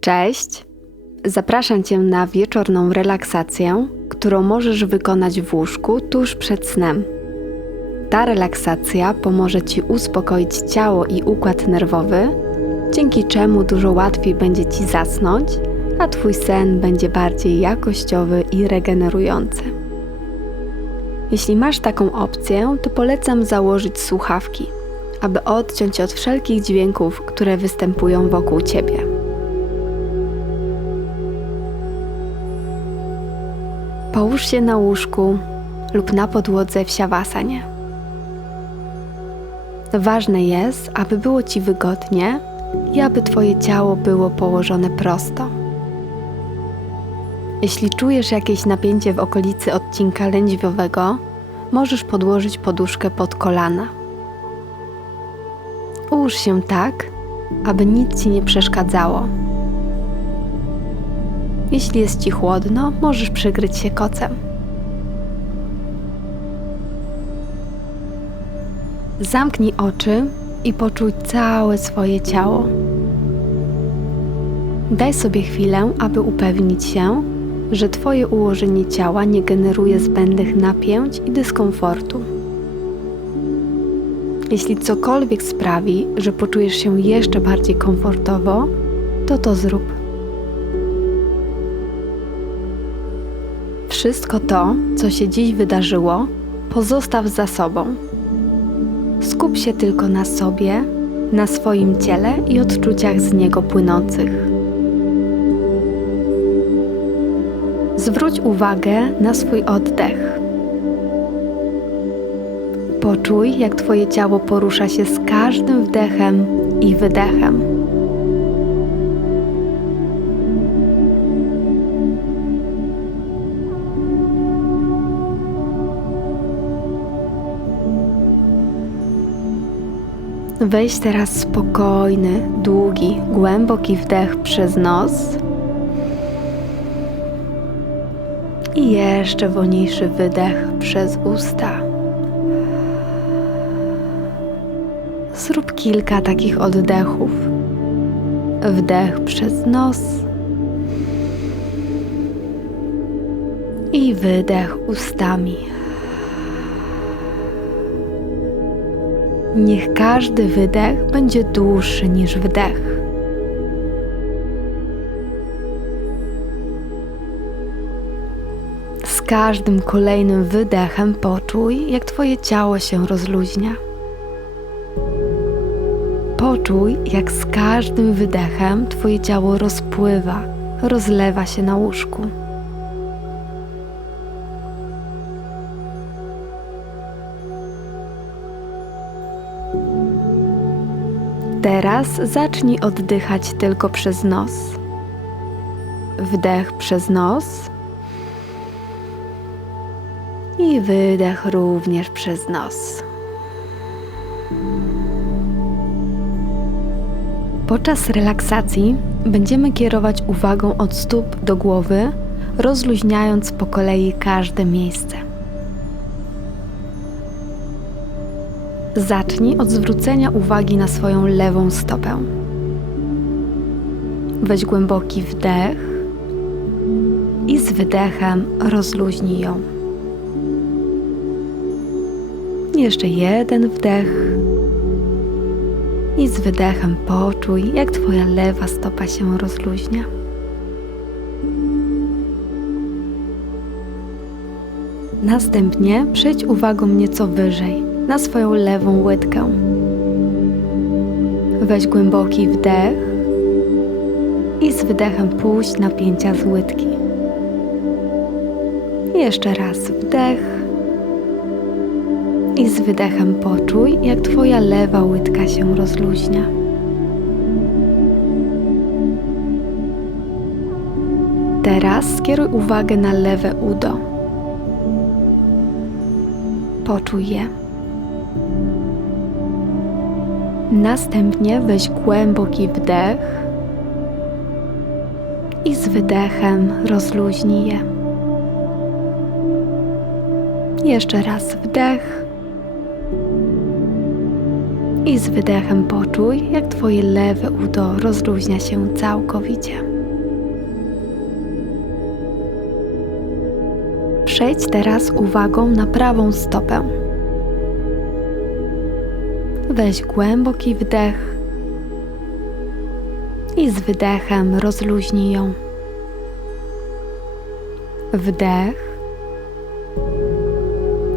Cześć! Zapraszam Cię na wieczorną relaksację, którą możesz wykonać w łóżku tuż przed snem. Ta relaksacja pomoże Ci uspokoić ciało i układ nerwowy, dzięki czemu dużo łatwiej będzie Ci zasnąć, a Twój sen będzie bardziej jakościowy i regenerujący. Jeśli masz taką opcję, to polecam założyć słuchawki, aby odciąć od wszelkich dźwięków, które występują wokół Ciebie. Połóż się na łóżku lub na podłodze w siawasanie. Ważne jest, aby było Ci wygodnie i aby Twoje ciało było położone prosto. Jeśli czujesz jakieś napięcie w okolicy odcinka lędźwiowego, możesz podłożyć poduszkę pod kolana. Ułóż się tak, aby nic Ci nie przeszkadzało. Jeśli jest Ci chłodno, możesz przykryć się kocem. Zamknij oczy i poczuj całe swoje ciało. Daj sobie chwilę, aby upewnić się, że Twoje ułożenie ciała nie generuje zbędnych napięć i dyskomfortu. Jeśli cokolwiek sprawi, że poczujesz się jeszcze bardziej komfortowo, to to zrób. Wszystko to, co się dziś wydarzyło, pozostaw za sobą. Skup się tylko na sobie, na swoim ciele i odczuciach z niego płynących. Zwróć uwagę na swój oddech. Poczuj, jak Twoje ciało porusza się z każdym wdechem i wydechem. Weź teraz spokojny, długi, głęboki wdech przez nos i jeszcze wolniejszy wydech przez usta. Zrób kilka takich oddechów. Wdech przez nos i wydech ustami. Niech każdy wydech będzie dłuższy niż wdech. Z każdym kolejnym wydechem poczuj, jak Twoje ciało się rozluźnia. Poczuj, jak z każdym wydechem Twoje ciało rozpływa, rozlewa się na łóżku. Teraz zacznij oddychać tylko przez nos. Wdech przez nos i wydech również przez nos. Podczas relaksacji będziemy kierować uwagą od stóp do głowy, rozluźniając po kolei każde miejsce. Zacznij od zwrócenia uwagi na swoją lewą stopę. Weź głęboki wdech i z wydechem rozluźnij ją. Jeszcze jeden wdech i z wydechem poczuj, jak Twoja lewa stopa się rozluźnia. Następnie przejdź uwagą nieco wyżej, na swoją lewą łydkę. Weź głęboki wdech i z wydechem puść napięcia z łydki. Jeszcze raz wdech i z wydechem poczuj, jak Twoja lewa łydka się rozluźnia. Teraz skieruj uwagę na lewe udo. Poczuj je. Następnie weź głęboki wdech i z wydechem rozluźnij je. Jeszcze raz wdech i z wydechem poczuj, jak Twoje lewe udo rozluźnia się całkowicie. Przejdź teraz uwagą na prawą stopę. Weź głęboki wdech i z wydechem rozluźnij ją. Wdech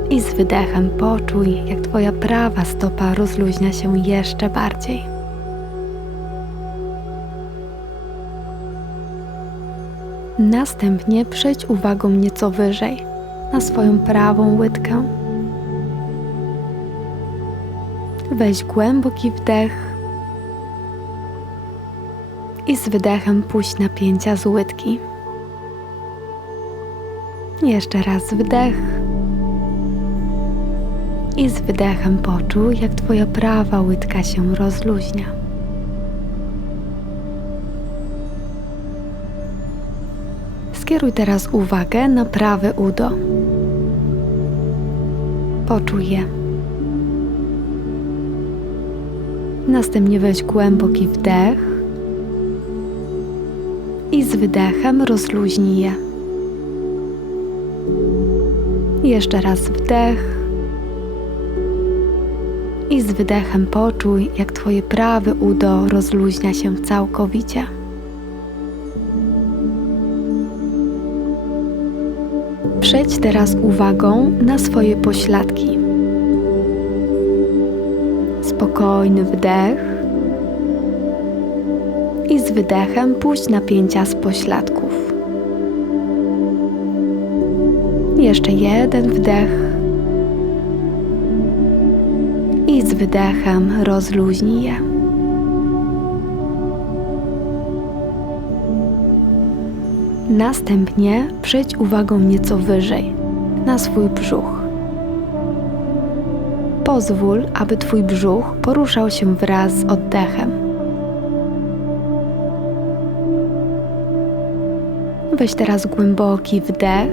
i z wydechem poczuj, jak Twoja prawa stopa rozluźnia się jeszcze bardziej. Następnie przejdź uwagą nieco wyżej, na swoją prawą łydkę. Weź głęboki wdech i z wydechem puść napięcia z łydki. Jeszcze raz wdech i z wydechem poczuj, jak Twoja prawa łydka się rozluźnia. Skieruj teraz uwagę na prawe udo. Poczuj je. Następnie weź głęboki wdech i z wydechem rozluźnij je. Jeszcze raz wdech i z wydechem poczuj, jak Twoje prawe udo rozluźnia się całkowicie. Przejdź teraz uwagą na swoje pośladki. Spokojny wdech i z wydechem puść napięcia z pośladków. Jeszcze jeden wdech i z wydechem rozluźnij je. Następnie przejdź uwagą nieco wyżej, na swój brzuch. Pozwól, aby Twój brzuch poruszał się wraz z oddechem. Weź teraz głęboki wdech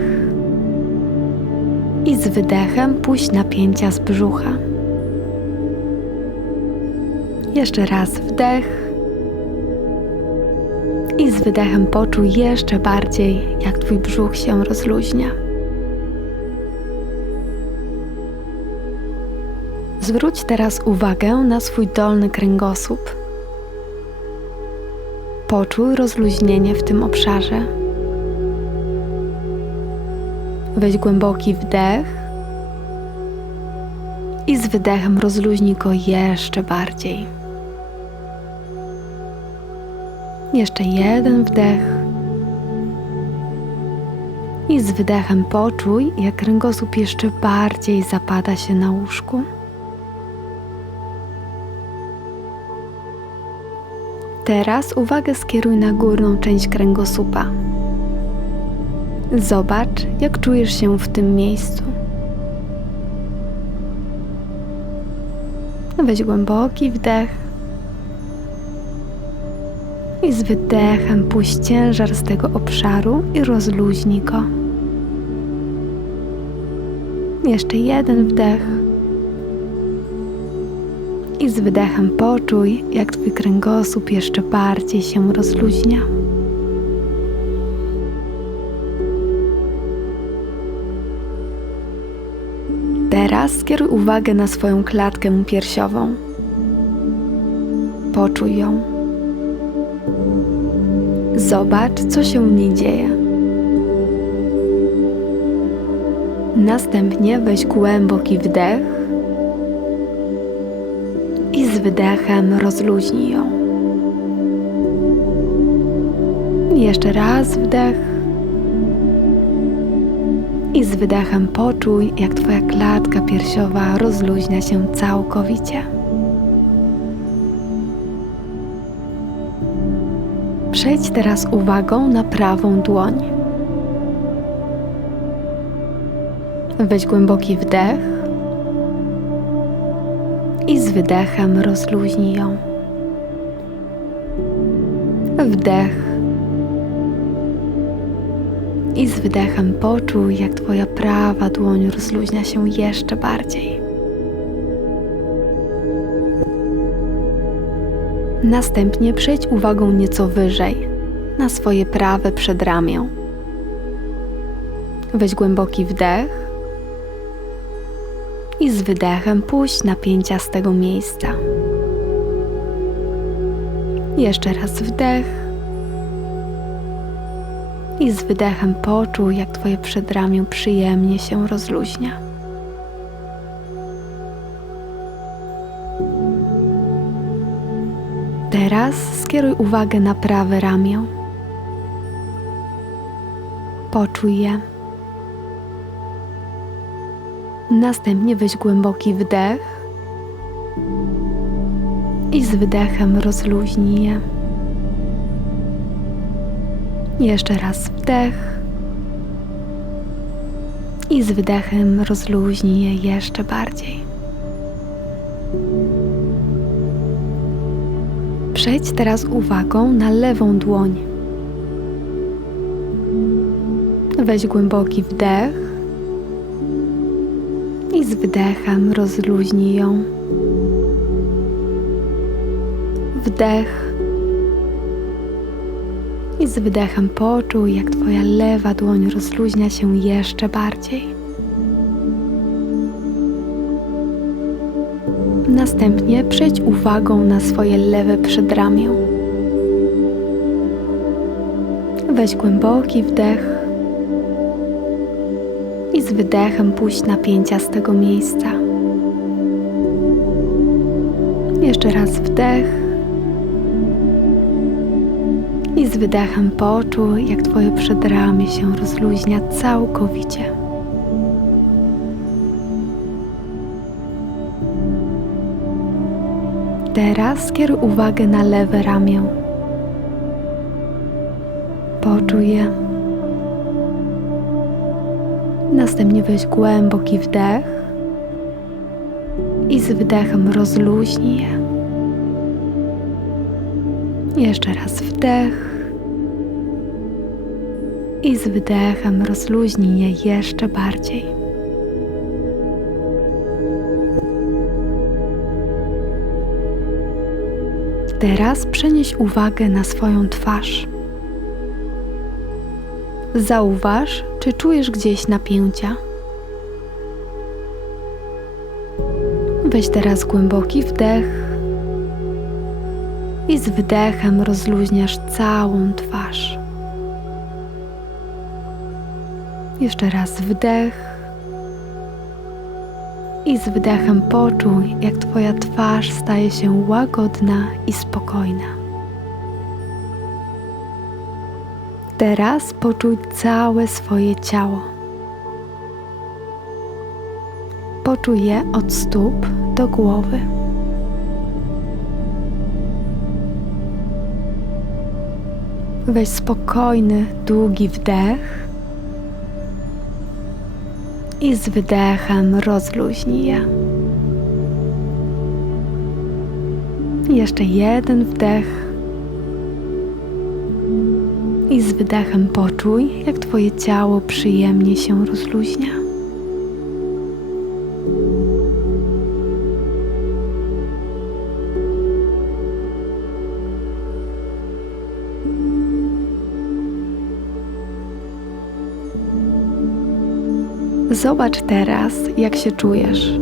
i z wydechem puść napięcia z brzucha. Jeszcze raz wdech i z wydechem poczuj jeszcze bardziej, jak Twój brzuch się rozluźnia. Zwróć teraz uwagę na swój dolny kręgosłup. Poczuj rozluźnienie w tym obszarze. Weź głęboki wdech i z wydechem rozluźnij go jeszcze bardziej. Jeszcze jeden wdech. I z wydechem poczuj, jak kręgosłup jeszcze bardziej zapada się na łóżku. Teraz uwagę skieruj na górną część kręgosłupa. Zobacz, jak czujesz się w tym miejscu. Weź głęboki wdech i z wydechem puść ciężar z tego obszaru i rozluźnij go. Jeszcze jeden wdech. I z wydechem poczuj, jak Twój kręgosłup jeszcze bardziej się rozluźnia. Teraz skieruj uwagę na swoją klatkę piersiową. Poczuj ją. Zobacz, co się w niej dzieje. Następnie weź głęboki wdech z wydechem rozluźnij ją. Jeszcze raz wdech i z wydechem poczuj, jak Twoja klatka piersiowa rozluźnia się całkowicie. Przejdź teraz uwagą na prawą dłoń. Weź głęboki wdech i z wydechem rozluźnij ją. Wdech i z wydechem poczuj, jak Twoja prawa dłoń rozluźnia się jeszcze bardziej. Następnie przejdź uwagą nieco wyżej, na swoje prawe przedramię. Weź głęboki wdech i z wydechem puść napięcia z tego miejsca. Jeszcze raz wdech i z wydechem poczuj, jak Twoje przedramię przyjemnie się rozluźnia. Teraz skieruj uwagę na prawe ramię. Poczuj je. Następnie weź głęboki wdech i z wydechem rozluźnij je. Jeszcze raz wdech i z wydechem rozluźnij je jeszcze bardziej. Przejdź teraz uwagą na lewą dłoń. Weź głęboki wdech z wydechem rozluźnij ją. Wdech i z wydechem poczuj, jak Twoja lewa dłoń rozluźnia się jeszcze bardziej. Następnie przejdź uwagą na swoje lewe przedramię. Weź głęboki wdech z wydechem puść napięcia z tego miejsca. Jeszcze raz wdech i z wydechem poczuj, jak Twoje przedramię się rozluźnia całkowicie. Teraz skieruj uwagę na lewe ramię. Poczuj je. Następnie weź głęboki wdech i z wydechem rozluźnij je. Jeszcze raz wdech i z wydechem rozluźnij je jeszcze bardziej. Teraz przenieś uwagę na swoją twarz. Zauważ, czy czujesz gdzieś napięcia. Weź teraz głęboki wdech i z wydechem rozluźniasz całą twarz. Jeszcze raz wdech i z wydechem poczuj, jak Twoja twarz staje się łagodna i spokojna. Teraz poczuj całe swoje ciało. Poczuj je od stóp do głowy. Weź spokojny, długi wdech i z wydechem rozluźnij je. Jeszcze jeden wdech wydechem poczuj, jak Twoje ciało przyjemnie się rozluźnia. Zobacz teraz, jak się czujesz.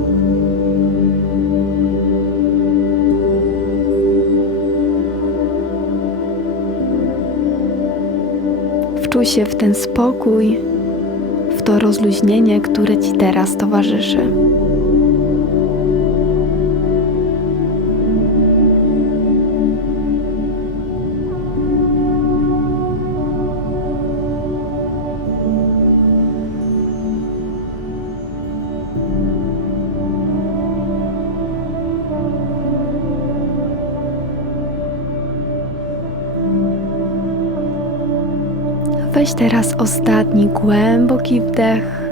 Wczuj się w ten spokój, w to rozluźnienie, które ci teraz towarzyszy. Weź teraz ostatni głęboki wdech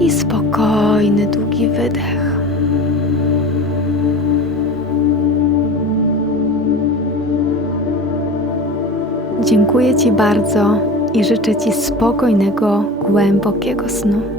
i spokojny, długi wydech. Dziękuję Ci bardzo i życzę Ci spokojnego, głębokiego snu.